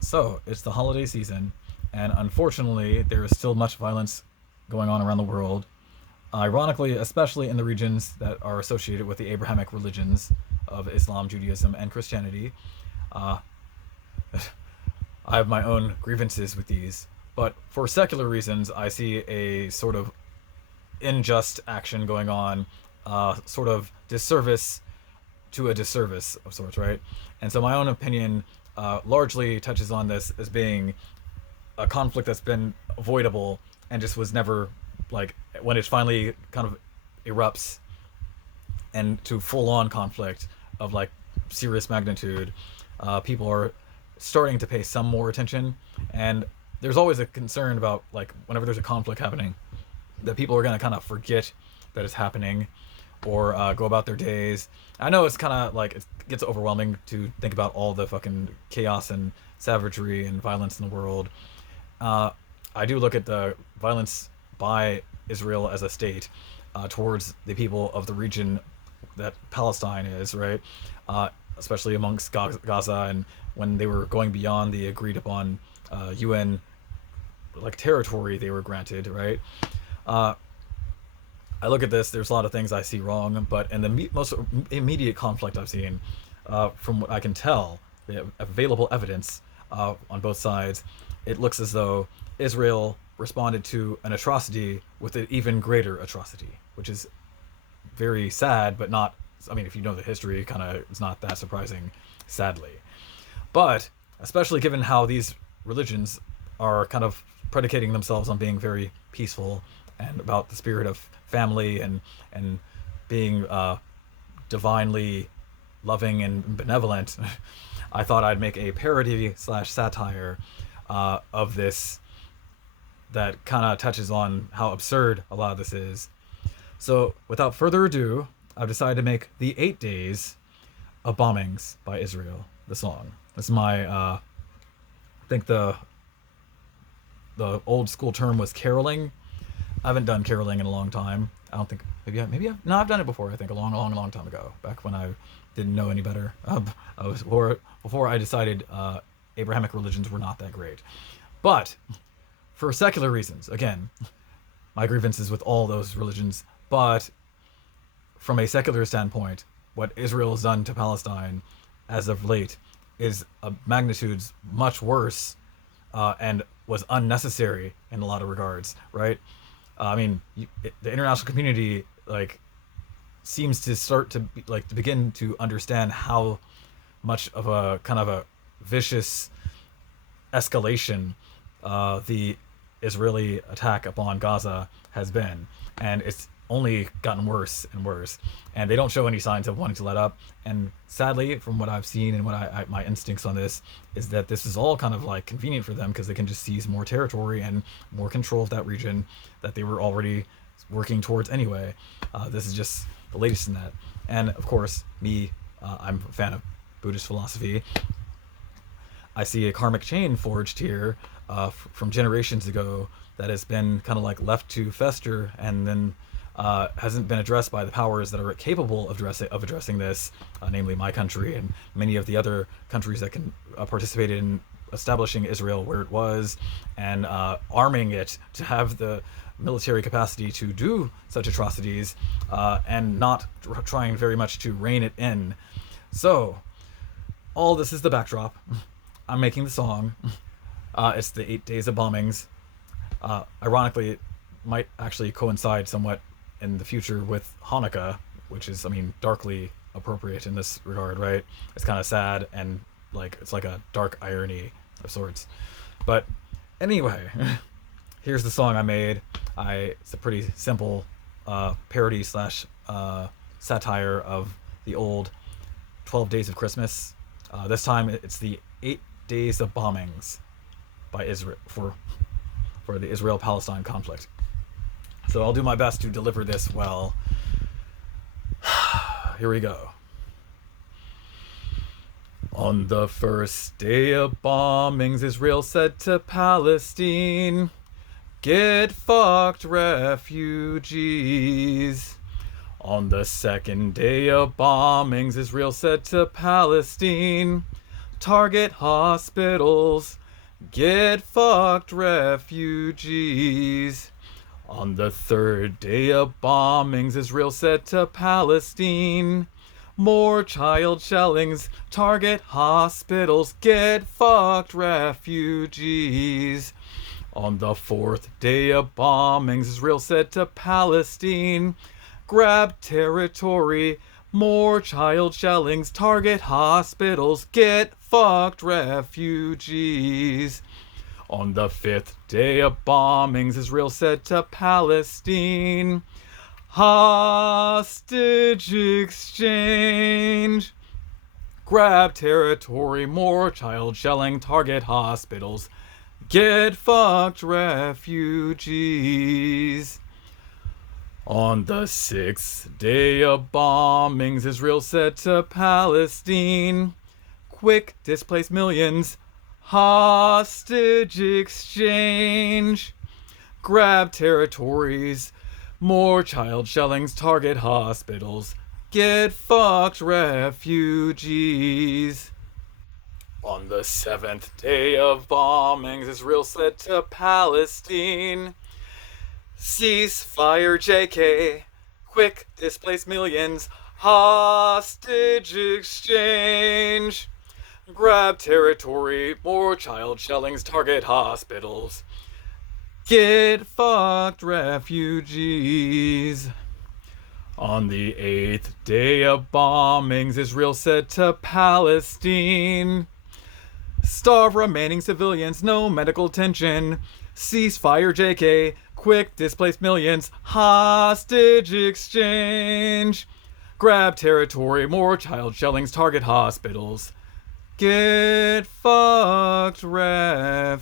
So it's the holiday season, and unfortunately, there is still much violence going on around the world. Ironically, especially in the regions that are associated with the Abrahamic religions of Islam, Judaism, and Christianity. Uh, I have my own grievances with these, but for secular reasons, I see a sort of unjust action going on, sort of disservice to a disservice of sorts, right? And so my own opinion largely touches on this as being a conflict that's been avoidable and just was never, like, when it finally kind of erupts and to full on conflict of like serious magnitude, people are starting to pay some more attention. And there's always a concern about, like, whenever there's a conflict happening, that people are going to kind of forget that it's happening or go about their days. I know it's kind of like it gets overwhelming to think about all the fucking chaos and savagery and violence in the world. uh, I do look at the violence by Israel as a state towards the people of the region that Palestine is, right? Especially amongst Gaza, and when they were going beyond the agreed upon UN like territory they were granted, right? Uh, I look at this. There's a lot of things I see wrong, but in the most immediate conflict I've seen, from what I can tell, the available evidence on both sides, it looks as though Israel responded to an atrocity with an even greater atrocity, which is very sad, but not. I mean, if you know the history, kind of, it's not that surprising, sadly. But especially given how these religions are kind of predicating themselves on being very peaceful and about the spirit of family and being divinely loving and benevolent, I thought I'd make a parody slash satire of this that kind of touches on how absurd a lot of this is. So, without further ado, I've decided to make the 8 days of bombings by Israel the song. This is my, I think the old school term was caroling. I haven't done caroling in a long time. I don't think no, I've done it before. I think a long time ago, back when I didn't know any better. I was before I decided Abrahamic religions were not that great. But for secular reasons, again, my grievances with all those religions. But from a secular standpoint, what Israel has done to Palestine as of late is a magnitudes much worse, and was unnecessary in a lot of regards, right? I mean, the international community like seems to start to to begin to understand how much of a kind of a vicious escalation the Israeli attack upon Gaza has been, and it's only gotten worse and worse. And they don't show any signs of wanting to let up. And sadly, from what I've seen and what my instincts on this is that this is all kind of like convenient for them because they can just seize more territory and more control of that region that they were already working towards anyway. This is just the latest in that. And of course, I'm a fan of Buddhist philosophy. I see a karmic chain forged here from generations ago that has been kind of like left to fester and then hasn't been addressed by the powers that are capable of addressing this, namely my country and many of the other countries that can participate in establishing Israel where it was and arming it to have the military capacity to do such atrocities, and not trying very much to rein it in. So, all this is the backdrop. I'm making the song. It's the 8 days of bombings. Ironically, it might actually coincide somewhat in the future with Hanukkah, which is, I mean, darkly appropriate in this regard, right? It's kind of sad and like it's like a dark irony of sorts. But anyway, here's the song I made. It's a pretty simple parody slash satire of the old 12 Days of Christmas. This time it's the 8 days of bombings by Israel for the Israel-Palestine conflict. So I'll do my best to deliver this well. Here we go. On the first day of bombings, Israel said to Palestine, "Get fucked, refugees." On the second day of bombings, Israel said to Palestine, target hospitals, get fucked refugees. On the third day of bombings, Israel said to Palestine, more child shellings, target hospitals, get fucked refugees. On the fourth day of bombings, Israel said to Palestine, grab territory, more child shellings, target hospitals, get fucked refugees. On the fifth day of bombings, Israel said to Palestine, hostage exchange. Grab territory, more child shelling, target hospitals, get fucked refugees. On the sixth day of bombings, Israel said to Palestine, quick, displace millions, hostage exchange. Grab territories, more child shellings, target hospitals, get fucked refugees. On the seventh day of bombings, Israel said to Palestine, ceasefire JK, quick, displace millions, hostage exchange. Grab territory, more child shellings, target hospitals, get fucked refugees. On the eighth day of bombings, Israel said to Palestine, starve remaining civilians, no medical attention, ceasefire JK, quick, displace millions, hostage exchange. Grab territory, more child shellings, target hospitals, get fucked refugees.